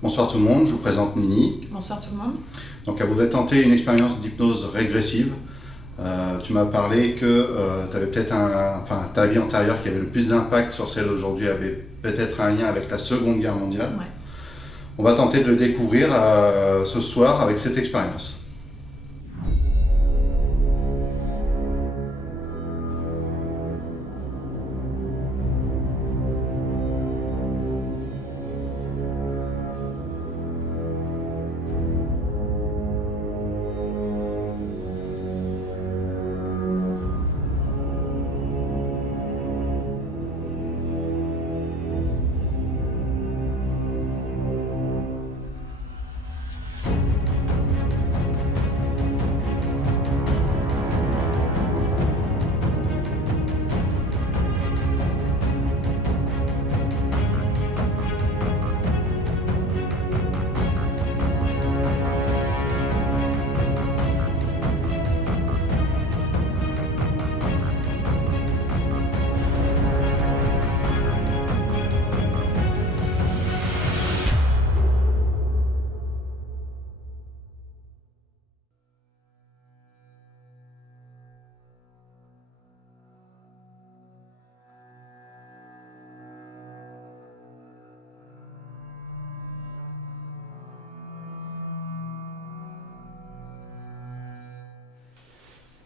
Bonsoir tout le monde, je vous présente Nini. Bonsoir tout le monde. Donc elle voudrait tenter une expérience d'hypnose régressive. Tu m'as parlé que tu avais peut-être ta vie antérieure qui avait le plus d'impact sur celle d'aujourd'hui avait peut-être un lien avec la Seconde Guerre mondiale. Ouais. On va tenter de le découvrir ce soir avec cette expérience.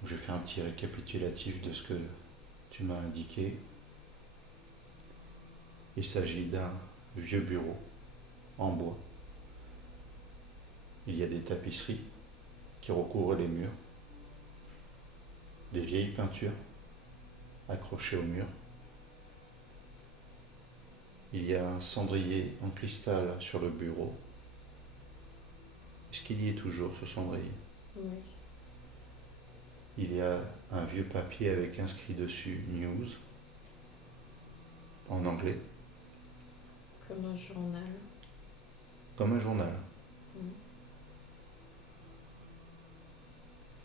Je fais un petit récapitulatif de ce que tu m'as indiqué. Il s'agit d'un vieux bureau en bois. Il y a des tapisseries qui recouvrent les murs, des vieilles peintures accrochées au mur. Il y a un cendrier en cristal sur le bureau. Est-ce qu'il y est toujours, ce cendrier? Oui. Il y a un vieux papier avec inscrit dessus News en anglais. Comme un journal. Comme un journal. Mm.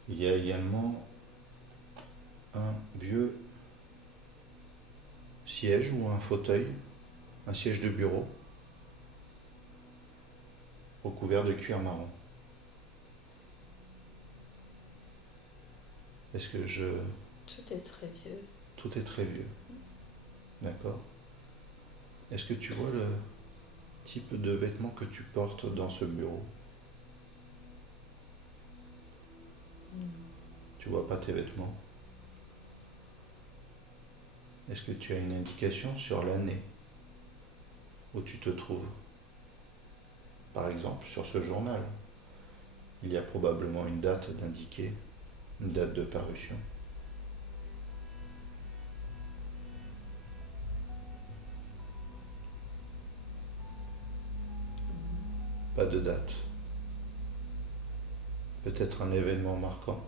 Il y a également un vieux siège ou un fauteuil, un siège de bureau, recouvert de cuir marron. Est-ce que Tout est très vieux. Tout est très vieux. D'accord. Est-ce que tu vois le type de vêtements que tu portes dans ce bureau? Tu vois pas tes vêtements? Est-ce que tu as une indication sur l'année où tu te trouves? Par exemple, sur ce journal, il y a probablement une date d'indiquer, une date de parution. Pas de date. Peut-être un événement marquant.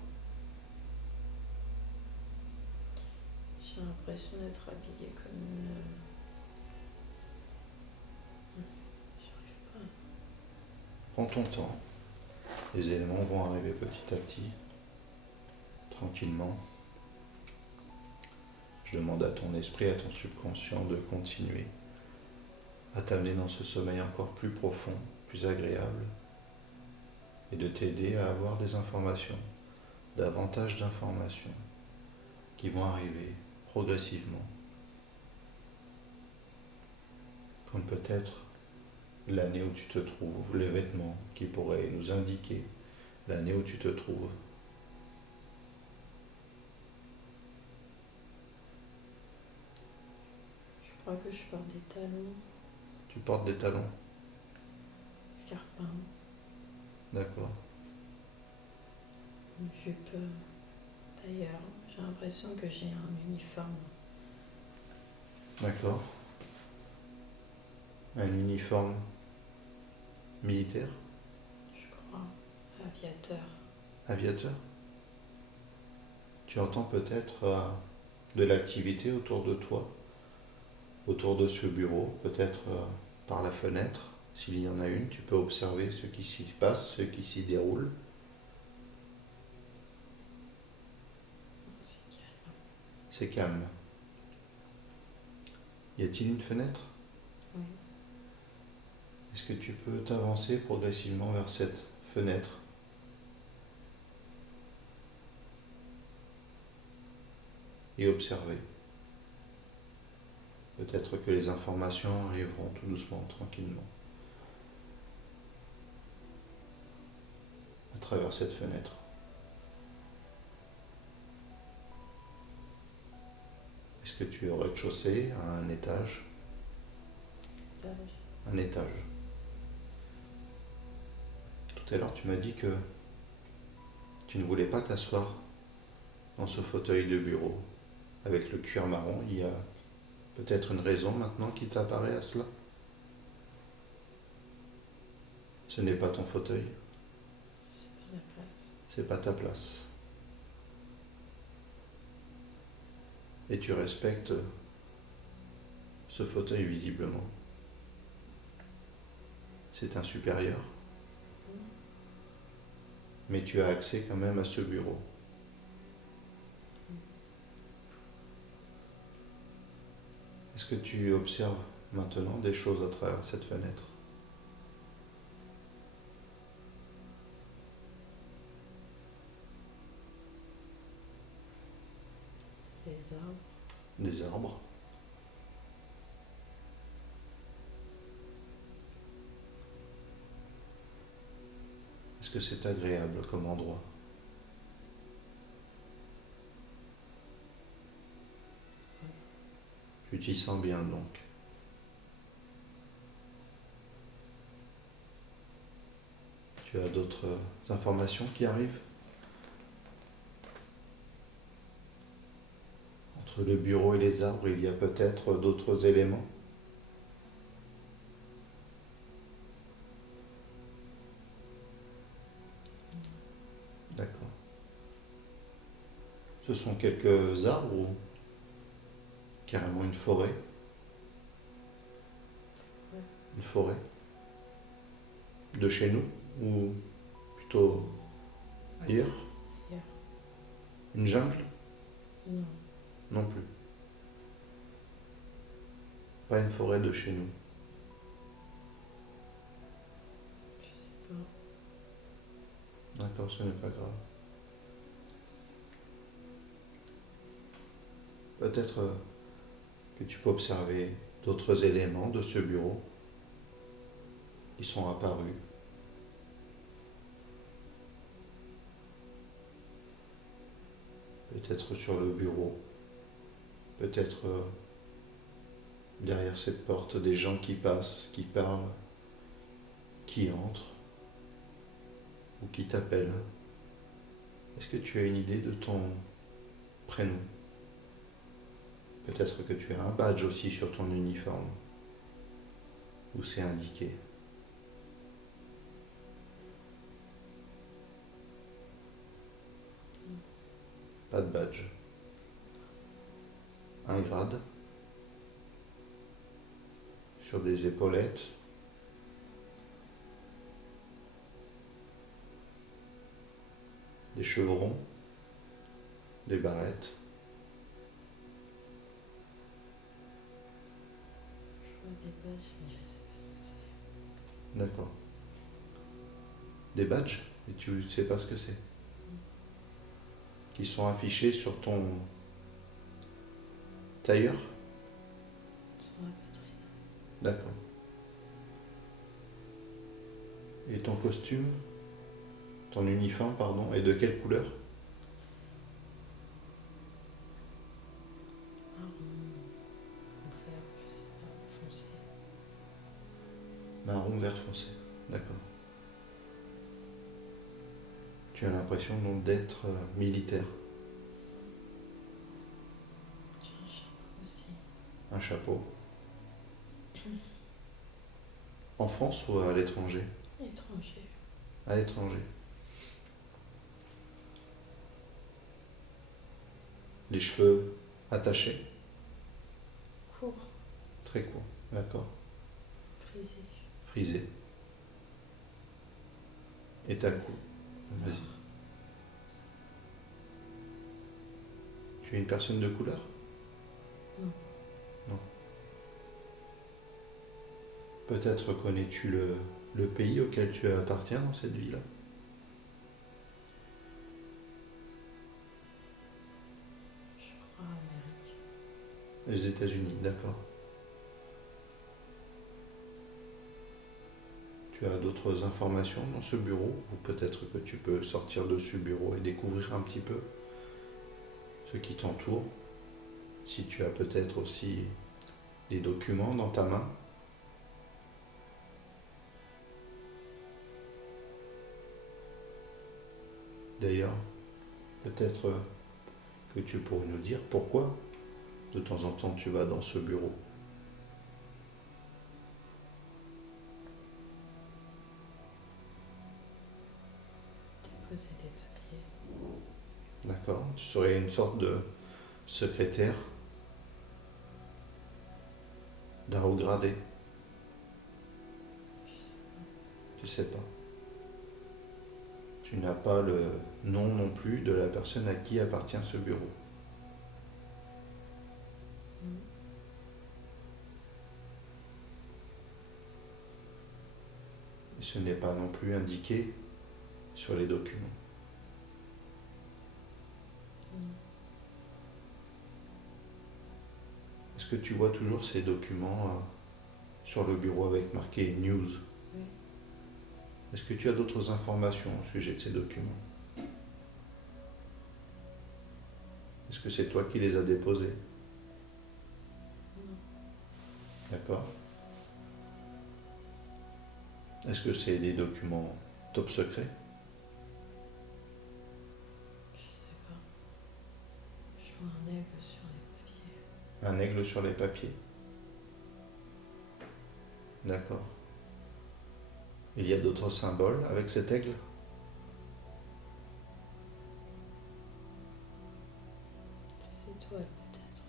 J'ai l'impression d'être habillée comme une... J'arrive pas. Prends ton temps. Les éléments vont arriver petit à petit, tranquillement. Je demande à ton esprit, à ton subconscient de continuer à t'amener dans ce sommeil encore plus profond, plus agréable, et de t'aider à avoir des informations, davantage d'informations qui vont arriver progressivement, comme peut-être l'année où tu te trouves, les vêtements qui pourraient nous indiquer l'année où tu te trouves. Je crois que je porte des talons, Tu portes des talons, escarpins, d'accord. une jupe. D'ailleurs, j'ai l'impression que j'ai un uniforme. D'accord. Un uniforme militaire, Je crois, aviateur. aviateur. Tu entends peut-être de l'activité autour de toi, autour de ce bureau, peut-être par la fenêtre. S'il y en a une, tu peux observer ce qui s'y passe, ce qui s'y déroule. C'est calme. C'est calme. Y a-t-il une fenêtre? Oui. Est-ce que tu peux t'avancer progressivement vers cette fenêtre et observer? Peut-être que les informations arriveront tout doucement, tranquillement, à travers cette fenêtre. Est-ce que tu es au rez-de-chaussée, à un étage? Un étage. Tout à l'heure, tu m'as dit que tu ne voulais pas t'asseoir dans ce fauteuil de bureau avec le cuir marron. Il y a peut-être une raison maintenant qui t'apparaît à cela? Ce n'est pas ton fauteuil, C'est pas ma place. c'est pas ta place. Et tu respectes ce fauteuil visiblement. C'est un supérieur, mais tu as accès quand même à ce bureau. Est-ce que tu observes maintenant des choses à travers cette fenêtre? Des arbres. Des arbres? Est-ce que c'est agréable comme endroit? Tu t'y sens bien donc. Tu as d'autres informations qui arrivent? Entre le bureau et les arbres, il y a peut-être d'autres éléments? D'accord. Ce sont quelques arbres ou carrément une forêt? Ouais. Une forêt? De chez nous ou plutôt ailleurs? Ailleurs. Une jungle? Non. Non plus. Pas une forêt de chez nous. Je sais pas. D'accord, ce n'est pas grave. Peut-être que tu peux observer d'autres éléments de ce bureau qui sont apparus. Peut-être sur le bureau, peut-être derrière cette porte, des gens qui passent, qui parlent, qui entrent ou qui t'appellent. Est-ce que tu as une idée de ton prénom? Peut-être que tu as un badge aussi sur ton uniforme, où c'est indiqué. Pas de badge. Un grade sur des épaulettes. Des chevrons, des barrettes. Je vois des badges, mais je sais pas ce que c'est. D'accord. Des badges, et tu ne sais pas ce que c'est. Qui sont affichés sur ton tailleur. Sur la poitrine. D'accord. Et ton costume, ton uniforme, pardon, est de quelle couleur? Marron. Ou vert, je sais pas. Foncé. Marron vert foncé. D'accord. Tu as l'impression donc d'être militaire. J'ai un chapeau aussi. Un chapeau. En France ou à l'étranger? Étranger. À l'étranger. Les cheveux attachés? Court. Très courts. D'accord. Frisé. Frisé. Et ta coupe? Vas-y. Noir. Tu es une personne de couleur? Non. Non. Peut-être connais-tu le pays auquel tu appartiens dans cette vie-là? Je crois Amérique. Les États-Unis, d'accord. Tu as d'autres informations dans ce bureau? Ou peut-être que tu peux sortir de ce bureau et découvrir un petit peu ce qui t'entoure. Si tu as peut-être aussi des documents dans ta main. D'ailleurs, peut-être que tu pourrais nous dire pourquoi de temps en temps tu vas dans ce bureau. Déposer des papiers. D'accord? Tu serais une sorte de secrétaire d'un haut gradé. Tu sais pas. Tu n'as pas le nom non plus de la personne à qui appartient ce bureau. Et ce n'est pas non plus indiqué sur les documents. Est-ce que tu vois toujours ces documents sur le bureau avec marqué News? Oui. Est-ce que tu as d'autres informations au sujet de ces documents? Est-ce que c'est toi qui les as déposés? Non. D'accord. Est-ce que c'est des documents top secret? Je sais pas. Je vois un aigle sur les papiers. Un aigle sur les papiers. D'accord. Il y a d'autres symboles avec cet aigle? Des étoiles peut-être.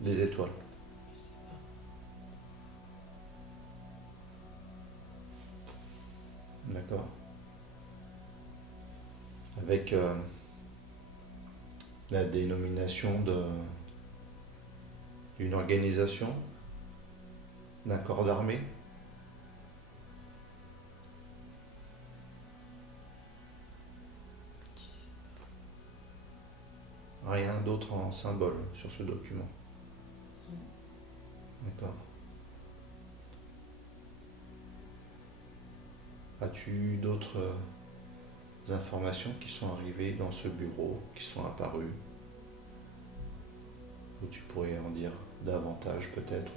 Des étoiles. Je sais pas. D'accord. Avec la dénomination d'une organisation, d'un corps d'armée. Je sais Rien d'autre en symbole sur ce document. D'accord. As-tu eu d'autres informations qui sont arrivées dans ce bureau, qui sont apparues, où tu pourrais en dire davantage peut-être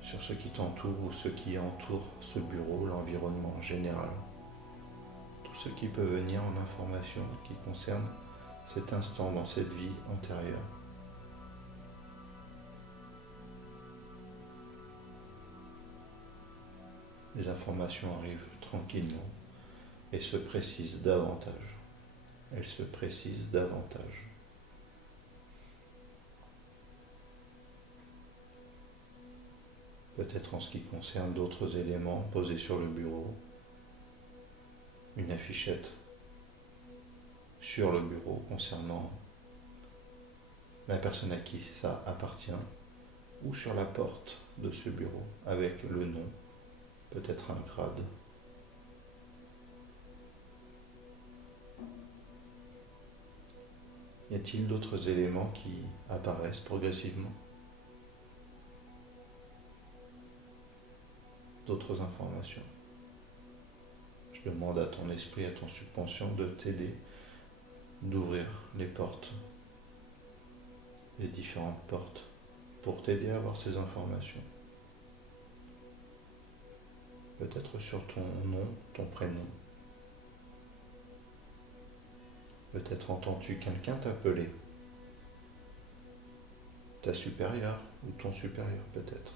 sur ce qui t'entoure ou ce qui entoure ce bureau, l'environnement général. Tout ce qui peut venir en information qui concerne cet instant dans cette vie antérieure. Les informations arrivent tranquillement et se précisent davantage. Elles se précisent davantage. Peut-être en ce qui concerne d'autres éléments posés sur le bureau, une affichette sur le bureau concernant la personne à qui ça appartient, ou sur la porte de ce bureau avec le nom, peut-être un grade. Y a-t-il d'autres éléments qui apparaissent progressivement? D'autres informations? Je demande à ton esprit, à ton subconscient de t'aider, d'ouvrir les portes, les différentes portes, pour t'aider à avoir ces informations. Peut-être sur ton nom, ton prénom. Peut-être entends-tu quelqu'un t'appeler. Ta supérieure ou ton supérieur peut-être.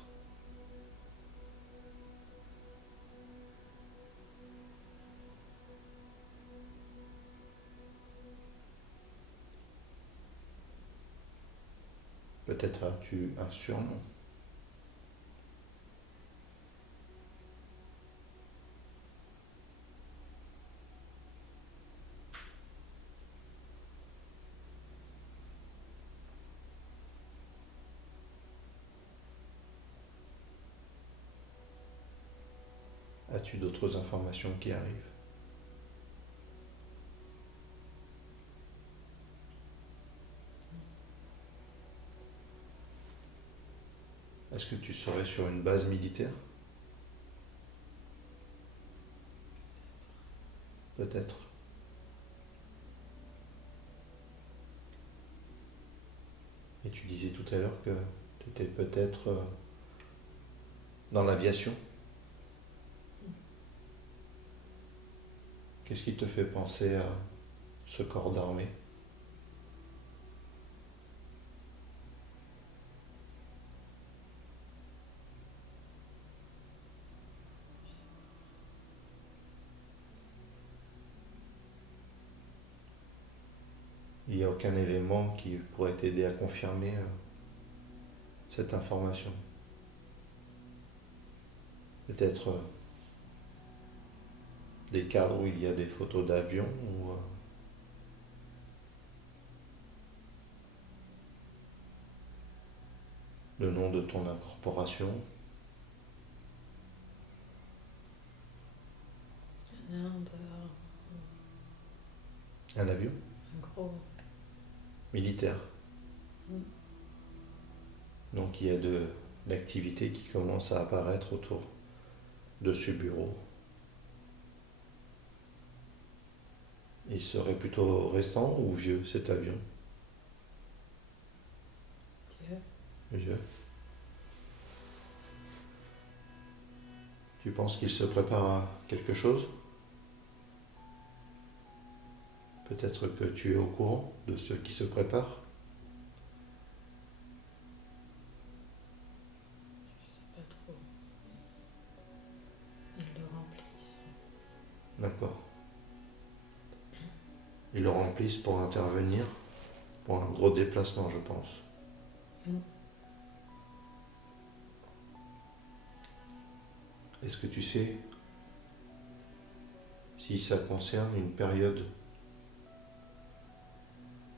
Peut-être as-tu un surnom. As-tu d'autres informations qui arrivent? Est-ce que tu serais sur une base militaire? Peut-être. Et tu disais tout à l'heure que tu étais peut-être dans l'aviation. Qu'est-ce qui te fait penser à ce corps d'armée? Il n'y a aucun élément qui pourrait t'aider à confirmer cette information. Peut-être des cadres où il y a des photos d'avions ou le nom de ton incorporation. Il y en a un dehors, Un avion un gros. militaire. Mm. Donc il y a de l'activité qui commence à apparaître autour de ce bureau. Il serait plutôt récent ou vieux cet avion? Vieux. Vieux. Tu penses qu'il se prépare à quelque chose? Peut-être que tu es au courant de ce qui se prépare? Je sais pas trop. Ils le remplissent. D'accord. Ils le remplissent pour intervenir, pour un gros déplacement, je pense. Mm. Est-ce que tu sais si ça concerne une période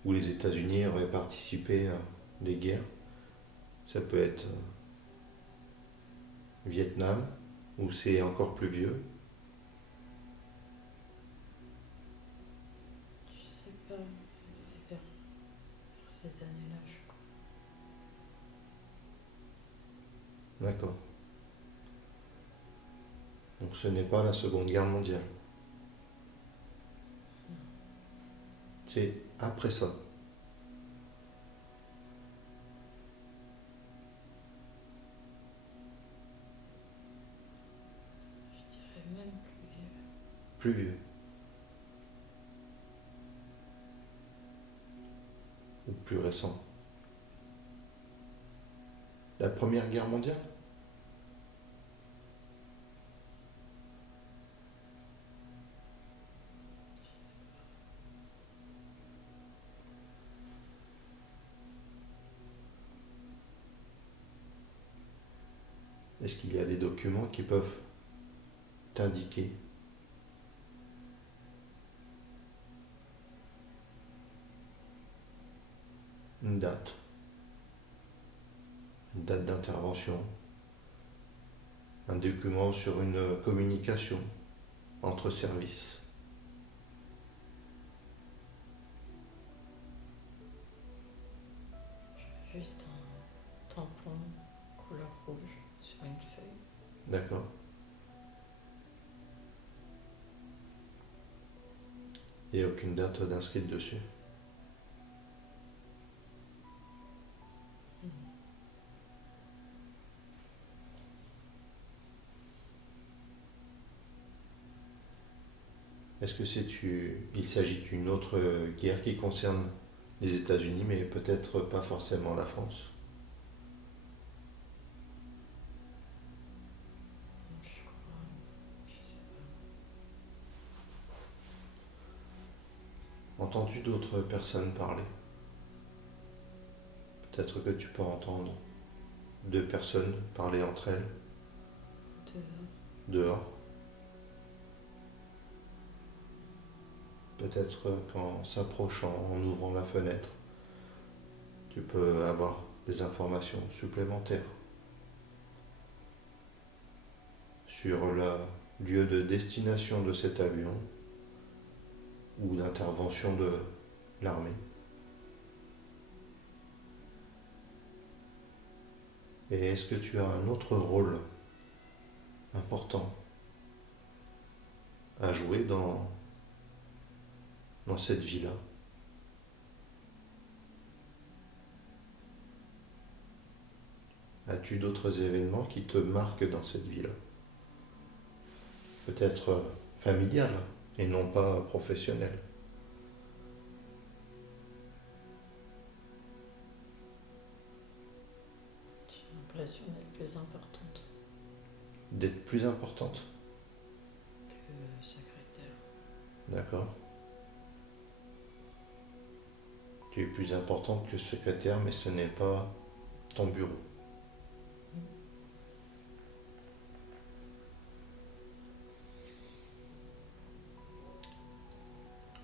où les États-Unis auraient participé à des guerres? Ça peut être Vietnam, ou c'est encore plus vieux? Je sais pas. C'est vers ces années-là, je crois. D'accord. Donc ce n'est pas la Seconde Guerre mondiale. C'est après ça. Je dirais même plus vieux. Plus vieux. Ou plus récent. La Première Guerre mondiale? Est-ce qu'il y a des documents qui peuvent t'indiquer une date d'intervention, un document sur une communication entre services? Juste un tampon couleur rouge sur une feuille. D'accord. Il n'y a aucune date d'inscrite dessus. Est-ce que il s'agit d'une autre guerre qui concerne les États-Unis, mais peut-être pas forcément la France? Je crois. Je sais pas. Entendu d'autres personnes parler? Peut-être que tu peux entendre deux personnes parler entre elles dehors. Peut-être qu'en s'approchant, en ouvrant la fenêtre, tu peux avoir des informations supplémentaires sur lieu de destination de cet avion ou d'intervention de l'armée. Et est-ce que tu as un autre rôle important à jouer dans cette vie-là? As-tu d'autres événements qui te marquent dans cette vie-là? Peut-être familial et non pas professionnel. J'ai l'impression d'être plus importante D'être plus importante. que secrétaire. D'accord. Tu es plus importante que secrétaire, mais ce n'est pas ton bureau.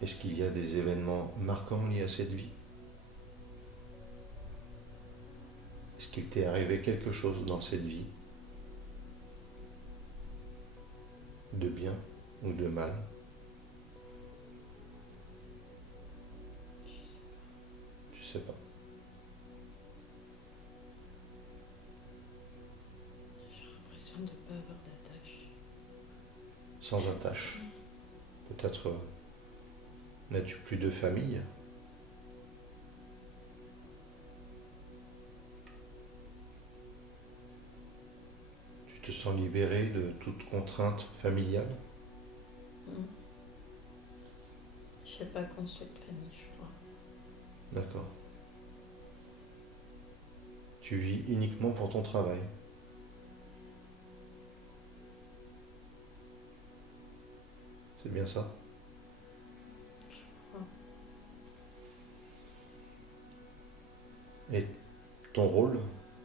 Est-ce qu'il y a des événements marquants liés à cette vie? Est-ce qu'il t'est arrivé quelque chose dans cette vie, de bien ou de mal? Tu sais pas. J'ai l'impression de ne pas avoir d'attache. Sans attache. Peut-être n'as-tu plus de famille? Tu te sens libéré de toute contrainte familiale? Je n'ai pas construit de famille, je crois. D'accord. Tu vis uniquement pour ton travail? C'est bien ça? Et ton rôle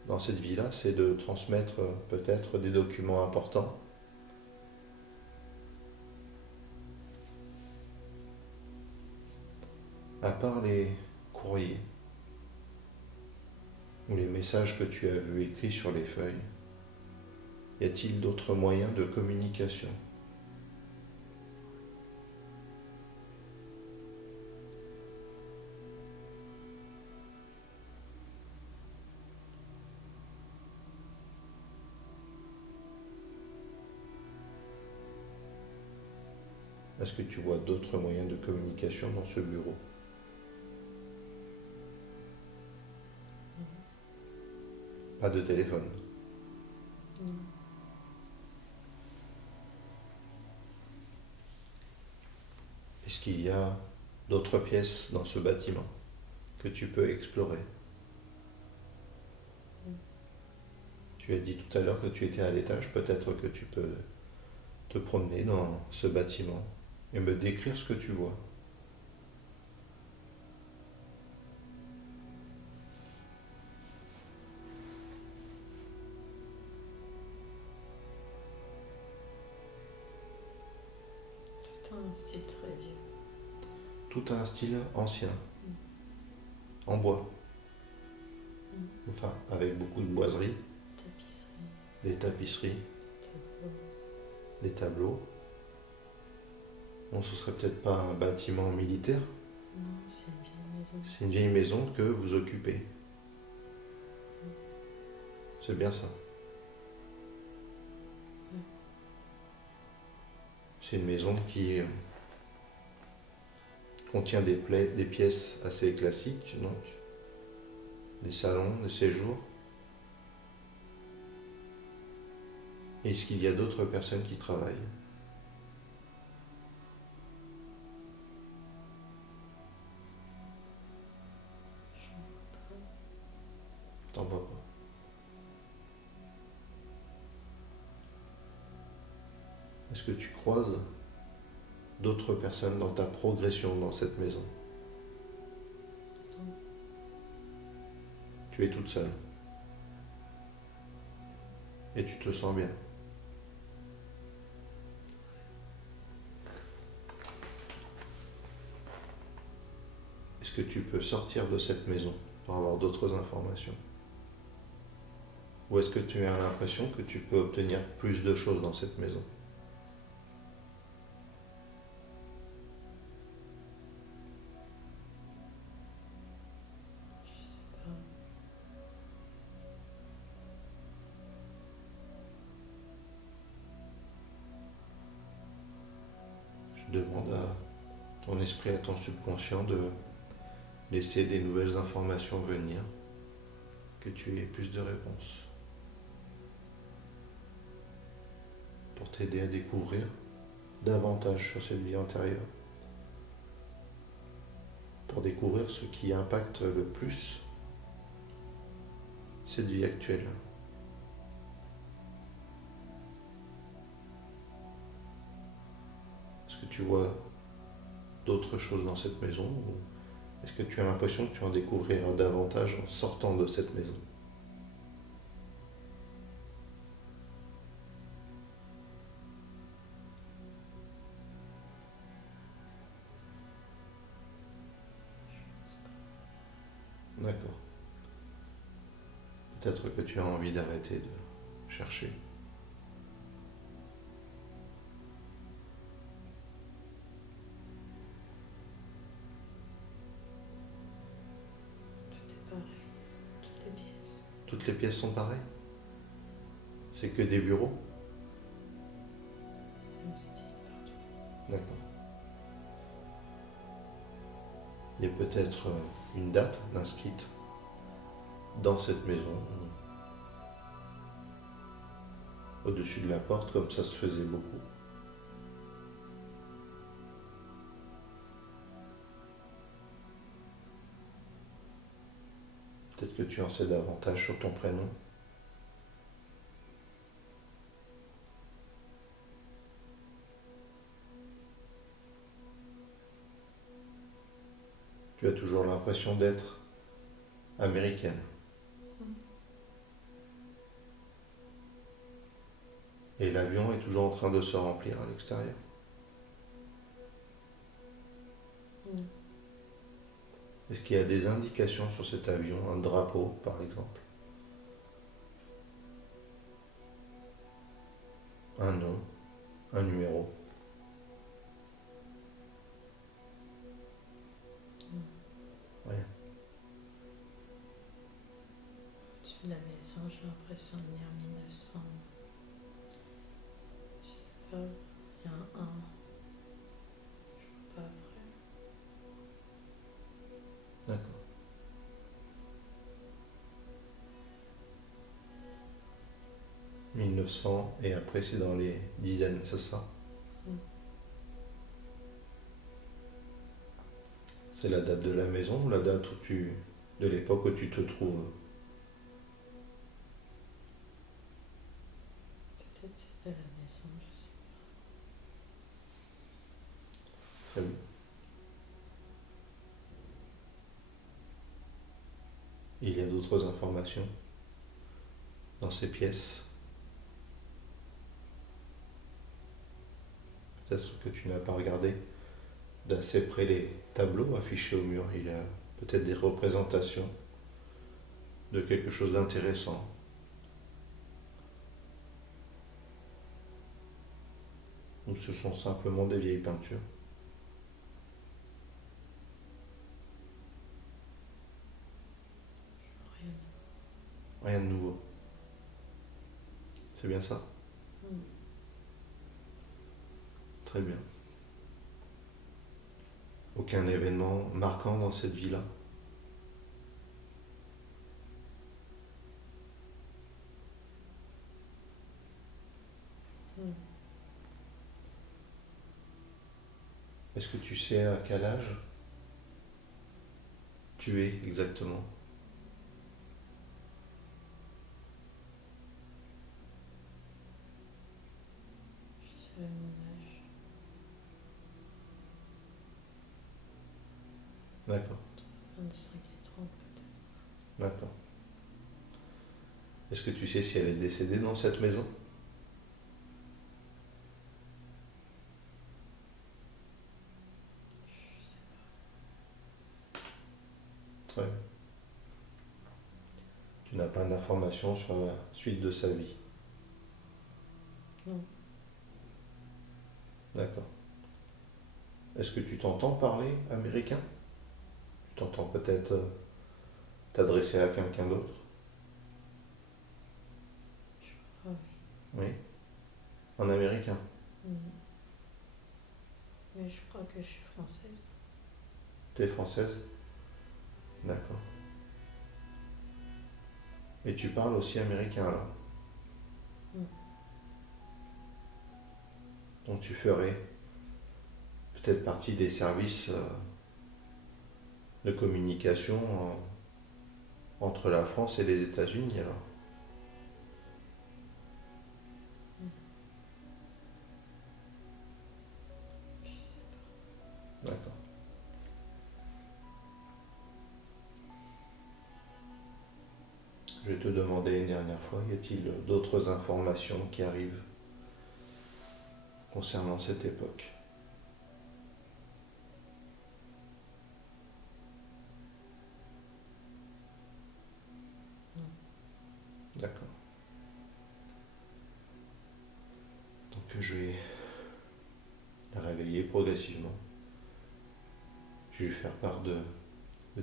dans cette vie-là, c'est de transmettre peut-être des documents importants. À part les courriers ou les messages que tu as vus écrits sur les feuilles, y a-t-il d'autres moyens de communication? Est-ce que tu vois d'autres moyens de communication dans ce bureau? Pas de téléphone. Non. Est-ce qu'il y a d'autres pièces dans ce bâtiment que tu peux explorer? Tu as dit tout à l'heure que tu étais à l'étage, peut-être que tu peux te promener dans ce bâtiment et me décrire ce que tu vois. Tout a un style très vieux. Tout a un style ancien, en bois, enfin avec beaucoup de boiseries, Tapisserie, des tapisseries, tableau. des tableaux. Bon, ce serait peut-être pas un bâtiment militaire, Non, c'est une vieille maison. c'est une vieille maison que vous occupez. C'est bien ça. C'est une maison qui contient des pièces assez classiques, donc des salons, des séjours. Est-ce qu'il y a d'autres personnes qui travaillent? Je ne vois pas. T'en vois pas. Est-ce que tu croises d'autres personnes dans ta progression dans cette maison? Non. Tu es toute seule. Et tu te sens bien. Est-ce que tu peux sortir de cette maison pour avoir d'autres informations? Ou est-ce que tu as l'impression que tu peux obtenir plus de choses dans cette maison? Demande à ton esprit, à ton subconscient de laisser des nouvelles informations venir, que tu aies plus de réponses, pour t'aider à découvrir davantage sur cette vie antérieure, pour découvrir ce qui impacte le plus cette vie actuelle. Est-ce que tu vois d'autres choses dans cette maison ou est-ce que tu as l'impression que tu en découvriras davantage en sortant de cette maison? D'accord. Peut-être que tu as envie d'arrêter de chercher. Tout est pareil, toutes les pièces. Toutes les pièces sont pareilles? C'est que des bureaux? Même style partout. D'accord. Il y a peut-être une date inscrite dans cette maison, au-dessus de la porte, comme ça se faisait beaucoup. Peut-être que tu en sais davantage sur ton prénom. Tu as toujours l'impression d'être américaine. Et l'avion est toujours en train de se remplir à l'extérieur. Mm. Est-ce qu'il y a des indications sur cet avion, un drapeau par exemple? Un nom, un numéro? Rien. Au-dessus de la maison, j'ai l'impression de lire 1900. Je sais pas, il y a un 1. Je vois pas après. D'accord. « 1900 et après c'est dans les dizaines, c'est ça? Mm. C'est la date de la maison ou la date de l'époque où tu te trouves? Peut-être c'est de la maison, je sais Très bien. Il y a d'autres informations dans ces pièces? Peut-être que tu n'as pas regardé d'assez près les tableaux affichés au mur. Il y a peut-être des représentations de quelque chose d'intéressant. Ou ce sont simplement des vieilles peintures. pas. Rien. Rien de nouveau. C'est bien ça? Mm. Très bien. Aucun événement marquant dans cette vie-là? Mm. Est-ce que tu sais à quel âge tu es exactement? Je dirais mon âge. D'accord, 25 et 30 peut-être. d'accord. Est-ce que tu sais si elle est décédée dans cette maison? Je sais Très bien. Tu n'as pas d'informations sur la suite de sa vie? pas. Non. D'accord. Est-ce que tu t'entends parler américain? Tu t'entends peut-être t'adresser à quelqu'un d'autre? Ah oui. Oui. En américain? Mm. Mais je crois que je suis française. T'es française? D'accord. Et tu parles aussi américain là. Mm. Donc tu ferais peut-être partie des services de communication entre la France et les États-Unis alors. Je sais D'accord. Je vais te demander une dernière fois, y a-t-il d'autres informations qui arrivent concernant cette époque? pas. D'accord. Donc je vais la réveiller progressivement. Je vais lui faire part de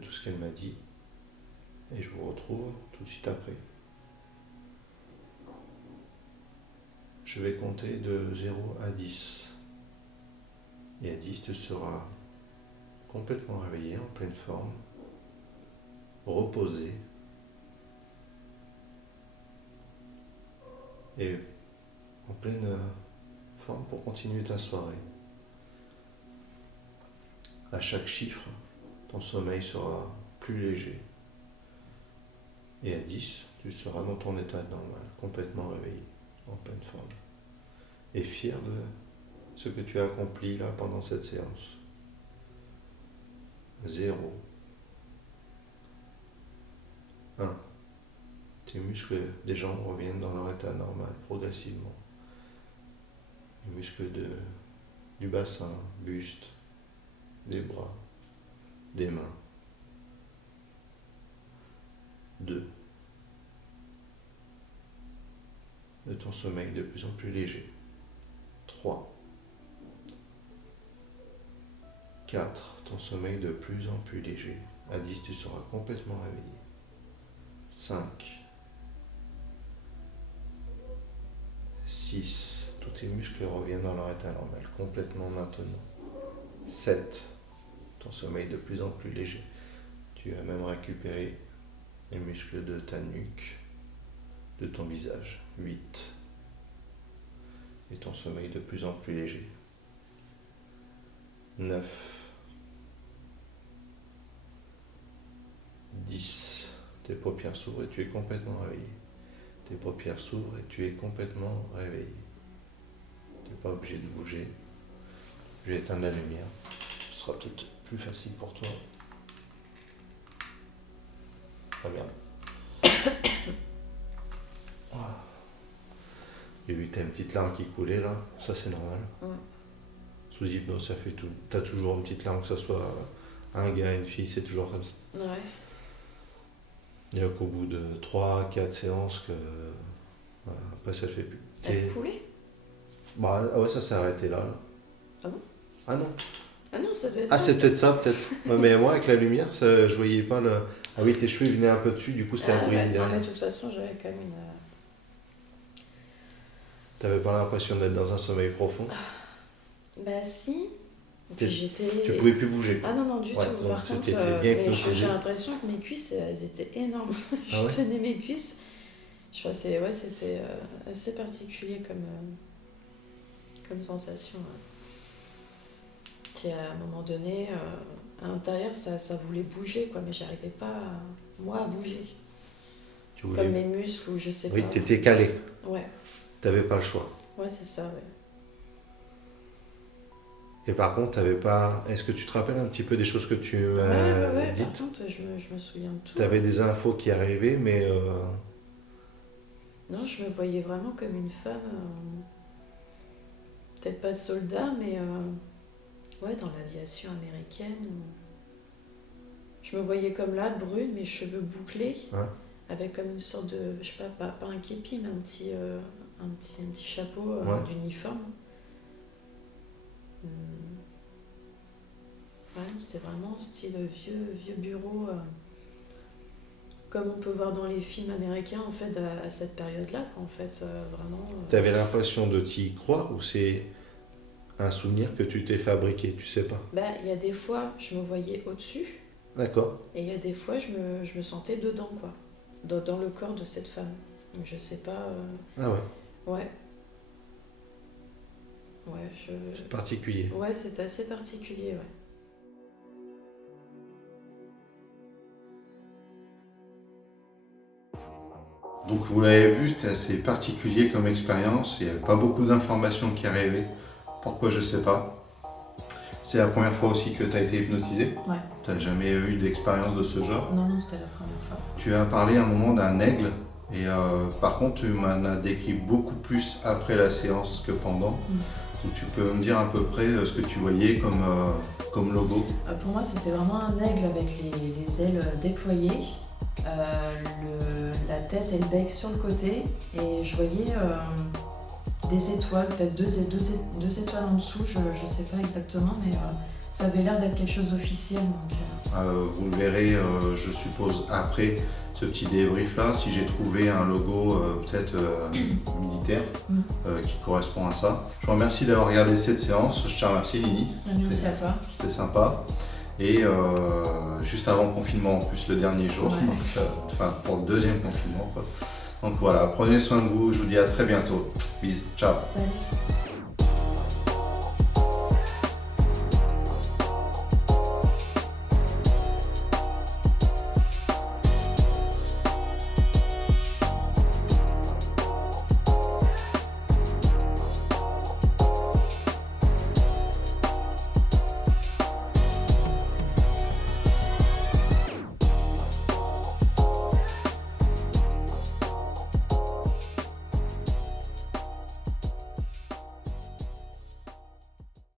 tout ce qu'elle m'a dit. Et je vous retrouve tout de suite après. Je vais compter de 0 à 10. Et à 10, tu seras complètement réveillé, en pleine forme, reposé et en pleine forme pour continuer ta soirée. À chaque chiffre, ton sommeil sera plus léger. Et à 10, tu seras dans ton état normal, complètement réveillé, en pleine forme. Et fier de ce que tu as accompli là pendant cette séance. 0. 1. Tes muscles des jambes reviennent dans leur état normal progressivement. Les muscles du bassin, buste, des bras, des mains. 2. De ton sommeil de plus en plus léger. 3. 4. Ton sommeil de plus en plus léger. À 10, tu seras complètement réveillé. 5. 6. Tous tes muscles reviennent dans leur état normal, complètement maintenant. 7. Ton sommeil de plus en plus léger. Tu as même récupéré les muscles de ta nuque, de ton visage. 8. Et ton sommeil de plus en plus léger. 9. 10. Tes paupières s'ouvrent et tu es complètement réveillé. Tes paupières s'ouvrent et tu es complètement réveillé. Tu n'es pas obligé de bouger. Je vais éteindre la lumière. Ce sera peut-être plus facile pour toi. Regarde. Voilà. J'ai vu que tu as une petite larme qui coulait là. Ça c'est normal. Ouais. Sous hypnose, ça fait tout. Tu as toujours une petite larme, que ce soit un gars, une fille, c'est toujours comme ça. Ouais. Il n'y a qu'au bout de 3-4 séances que. Après, ça ne le fait plus. Elle coulait? Bah ah ouais, ça s'est arrêté là. Ah bon? Ah non. Ah non, ça doit être Ah, ça. c'est peut-être ça, peut-être. Ouais, mais moi, avec la lumière, ça, je voyais pas le. Ah oui, tes cheveux ils venaient un peu dessus, du coup, c'était un Ah bruit ouais, non, derrière. mais de toute façon, j'avais quand même une. T'avais pas l'impression d'être dans un sommeil profond. Bah si. Et puis j'étais. Tu pouvais plus bouger. Ah non, non, du Ouais, tout. donc Par tu contre, t'étais bien mais hypnotisé. j'ai l'impression que mes cuisses, elles étaient énormes. Je Ah ouais tenais mes cuisses. Je pense que ouais, c'était assez particulier comme sensation. Ouais. Puis à un moment donné, à l'intérieur, ça voulait bouger, quoi, mais j'arrivais pas, moi, à bouger. Tu voulais. Comme mes muscles, ou je sais Oui, pas. t'étais calé. Ouais, T'avais pas le choix. ouais, c'est ça, ouais. Et par contre, t'avais pas. Est-ce que tu te rappelles un petit peu des choses que tu m'as Ouais, dites? par contre, je me souviens de tout. T'avais des infos qui arrivaient, mais. Non, je me voyais vraiment comme une femme, peut-être pas soldat, mais ouais, dans l'aviation américaine. Je me voyais comme là, brune, mes cheveux bouclés, Ouais. avec comme une sorte de, je sais pas un képi, mais un petit chapeau Ouais. d'uniforme. Ouais, non, c'était vraiment style vieux bureau, comme on peut voir dans les films américains, en fait, à cette période-là, quoi, en fait, vraiment. T'avais l'impression de t'y croire ou c'est Un souvenir que tu t'es fabriqué, tu sais pas. Bah, il y a des fois, je me voyais au-dessus, D'accord. et il y a des fois, je me sentais dedans, quoi. Dans le corps de cette femme. Donc, je sais pas. Ah ouais, Ouais, c'est particulier. Ouais, c'était assez particulier, ouais. Donc vous l'avez vu, c'était assez particulier comme expérience. Il n'y avait pas beaucoup d'informations qui arrivaient. Pourquoi, je sais pas. C'est la première fois aussi que tu as été hypnotisé. Ouais. Tu n'as jamais eu d'expérience de ce genre. Non, non, c'était la première fois. Tu as parlé à un moment d'un aigle. Et par contre, tu m'en as décrit beaucoup plus après la séance que pendant. Donc tu peux me dire à peu près ce que tu voyais comme logo. Pour moi, c'était vraiment un aigle avec les ailes déployées, la tête et le bec sur le côté, et je voyais des étoiles, peut-être deux étoiles en dessous, je sais pas exactement, mais ça avait l'air d'être quelque chose d'officiel. Vous le verrez, je suppose, après ce petit débrief là, si j'ai trouvé un logo peut-être militaire qui correspond à ça. Je vous remercie d'avoir regardé cette séance. Je te remercie, Lini. Merci à toi. C'était sympa. Et juste avant le confinement, en plus le dernier jour, Ouais. donc, pour le deuxième confinement, quoi. Donc voilà, prenez soin de vous, je vous dis à très bientôt. Bisous, ciao. Salut.